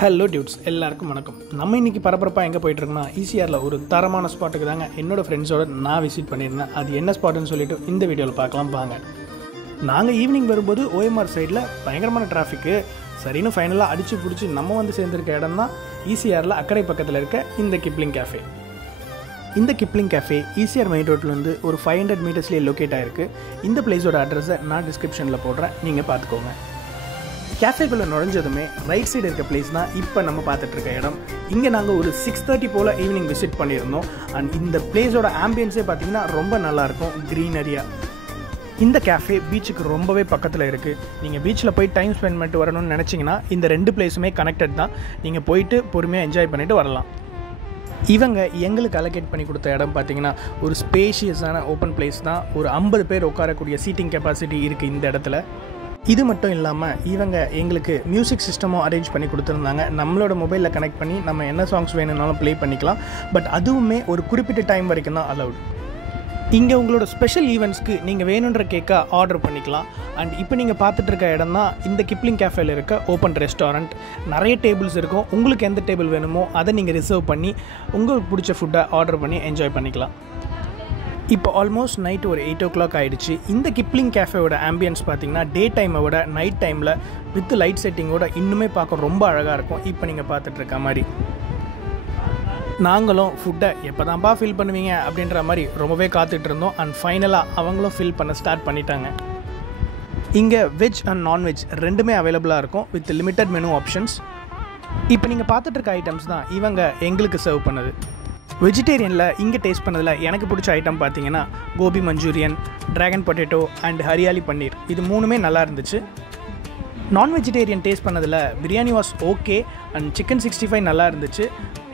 Hello dudes, எல்லாருக்கும் வணக்கம். நம்ம இன்றைக்கி பரபரப்பாக எங்கே போயிட்டுருக்கோம்னா ஈசிஆரில் ஒரு தரமான ஸ்பாட்டுக்கு தாங்க என்னோடய ஃப்ரெண்ட்ஸோட நான் விசிட் பண்ணியிருந்தேன். அது என்ன ஸ்பாட்டுன்னு சொல்லிட்டு இந்த வீடியோவில் பார்க்கலாம் வாங்க. நாங்கள் ஈவினிங் வரும்போது ஓஎம்ஆர் சைடில் பயங்கரமான டிராஃபிக்கு சரின்னு ஃபைனலாக அடித்து பிடிச்சி நம்ம வந்து சேர்ந்துருக்க இடம் தான் ஈசிஆரில் அக்கறை பக்கத்தில் இருக்க இந்த கிப்ளிங் கேஃபே. இந்த கிப்ளிங் கேஃபே ஈசிஆர் மெயின் ரோட்லேருந்து ஒரு 500 மீட்டர்ஸ்லேயே லொக்கேட் ஆகிருக்கு. இந்த பிளேஸோட அட்ரஸை நான் டிஸ்கிரிப்ஷனில் போடுறேன், நீங்கள் பார்த்துக்கோங்க. கேஃபேக்குள்ளே நுழைஞ்சதுமே ரைட் சைடு இருக்க பிளேஸ் தான் இப்போ நம்ம பார்த்துட்ருக்க இடம். இங்கே நாங்கள் ஒரு 6:30 போல் ஈவினிங் விசிட் பண்ணியிருந்தோம். அண்ட் இந்த பிளேஸோட ஆம்பியன்ஸே பார்த்தீங்கன்னா ரொம்ப நல்லாயிருக்கும், க்ரீனரியாக. இந்த கேஃபே பீச்சுக்கு ரொம்பவே பக்கத்தில் இருக்குது. நீங்கள் பீச்சில் போய் டைம் ஸ்பெண்ட் பண்ணிட்டு வரணும்னு நினச்சிங்கன்னா இந்த ரெண்டு பிளேஸுமே கனெக்டட் தான். நீங்கள் போயிட்டு பொறுமையாக என்ஜாய் பண்ணிவிட்டு வரலாம். இவங்க எங்களுக்கு அலோகேட் பண்ணி கொடுத்த இடம் பார்த்திங்கன்னா ஒரு ஸ்பேஷியஸான ஓப்பன் பிளேஸ் தான். ஒரு 50 பேர் உட்காரக்கூடிய சீட்டிங் கெப்பாசிட்டி இருக்குது இந்த இடத்துல. இது மட்டும் இல்லாமல் இவங்க எங்களுக்கு மியூசிக் சிஸ்டமும் அரேஞ்ச் பண்ணி கொடுத்துருந்தாங்க. நம்மளோட மொபைலில் கனெக்ட் பண்ணி நம்ம என்ன சாங்ஸ் வேணும்னாலும் ப்ளே பண்ணிக்கலாம். பட் அதுவுமே ஒரு குறிப்பிட்ட டைம் வரைக்கும் தான் அலவுட். இங்கே உங்களோட ஸ்பெஷல் ஈவெண்ட்ஸ்க்கு நீங்கள் வேணுன்ற கேக்கை ஆர்டர் பண்ணிக்கலாம். அண்ட் இப்போ நீங்கள் பார்த்துட்டு இருக்க இடம் தான் இந்த கிப்ளிங் கேஃபேல இருக்க ஓப்பன் ரெஸ்டாரண்ட். நிறைய டேபிள்ஸ் இருக்கும். உங்களுக்கு எந்த டேபிள் வேணுமோ அதை நீங்கள் ரிசர்வ் பண்ணி உங்களுக்கு பிடிச்ச ஃபுட்டை ஆர்டர் பண்ணி என்ஜாய் பண்ணிக்கலாம். இப்போ ஆல்மோஸ்ட் நைட் ஒரு 8 o'clock ஆகிடுச்சு. இந்த கிப்ளிங் கேஃபேவோட ஆம்பியன்ஸ் பார்த்திங்கன்னா டே டைமை விட நைட் டைமில் வித் லைட் செட்டிங்கோட இன்னுமே பார்க்க ரொம்ப அழகாக இருக்கும். இப்போ நீங்கள் பார்த்துட்ருக்க மாதிரி நாங்களும் ஃபுட்டை எப்போ தான்ப்பா ஃபில் பண்ணுவீங்க அப்படின்ற மாதிரி ரொம்பவே காத்துட்டு இருந்தோம். அண்ட் ஃபைனலாக அவங்களும் ஃபில் பண்ண ஸ்டார்ட் பண்ணிட்டாங்க. இங்கே வெஜ் அண்ட் நான்வெஜ் ரெண்டுமே அவைலபிளாக இருக்கும் வித் லிமிட்டட் மெனு ஆப்ஷன்ஸ். இப்போ நீங்கள் பார்த்துட்ருக்க ஐட்டம்ஸ் தான் இவங்க எங்களுக்கு சர்வ் பண்ணது. வெஜிடேரியனில் இங்கே டேஸ்ட் பண்ணதில் எனக்கு பிடிச்ச ஐட்டம் பார்த்தீங்கன்னா gobi manchurian, dragon potato and hariyali paneer. இது மூணுமே நல்லா இருந்துச்சு. நான் வெஜிடேரியன் டேஸ்ட் பண்ணதில் biryani was okay and chicken 65 நல்லா இருந்துச்சு.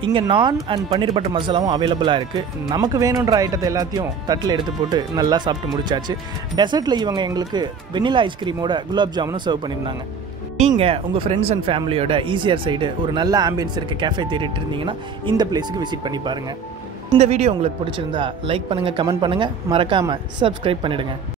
இங்கே நான் அண்ட் பன்னீர் பட்டர் மசாலாவும் அவைலபிளாக இருக்குது. நமக்கு வேணுன்ற ஐட்டத்தை எல்லாத்தையும் தட்டில் எடுத்து போட்டு நல்லா சாப்பிட்டு முடிச்சாச்சு. டெசர்ட்டில் இவங்க எங்களுக்கு வெண்ணிலா ஐஸ்கிரீமோட குலாப் ஜாமுனும் சர்வ் பண்ணியிருந்தாங்க. நீங்கள் உங்கள் ஃப்ரெண்ட்ஸ் அண்ட் ஃபேமிலியோட ஈசிஆர் சைடு ஒரு நல்ல ஆம்பியன்ஸ் இருக்க கேஃபே தேடிட்டு இருந்தீங்கன்னா இந்த பிளேஸுக்கு விசிட் பண்ணி பாருங்கள். இந்த வீடியோ உங்களுக்கு பிடிச்சிருந்தா லைக் பண்ணுங்கள், கமெண்ட் பண்ணுங்கள், மறக்காமல் சப்ஸ்கிரைப் பண்ணிவிடுங்க.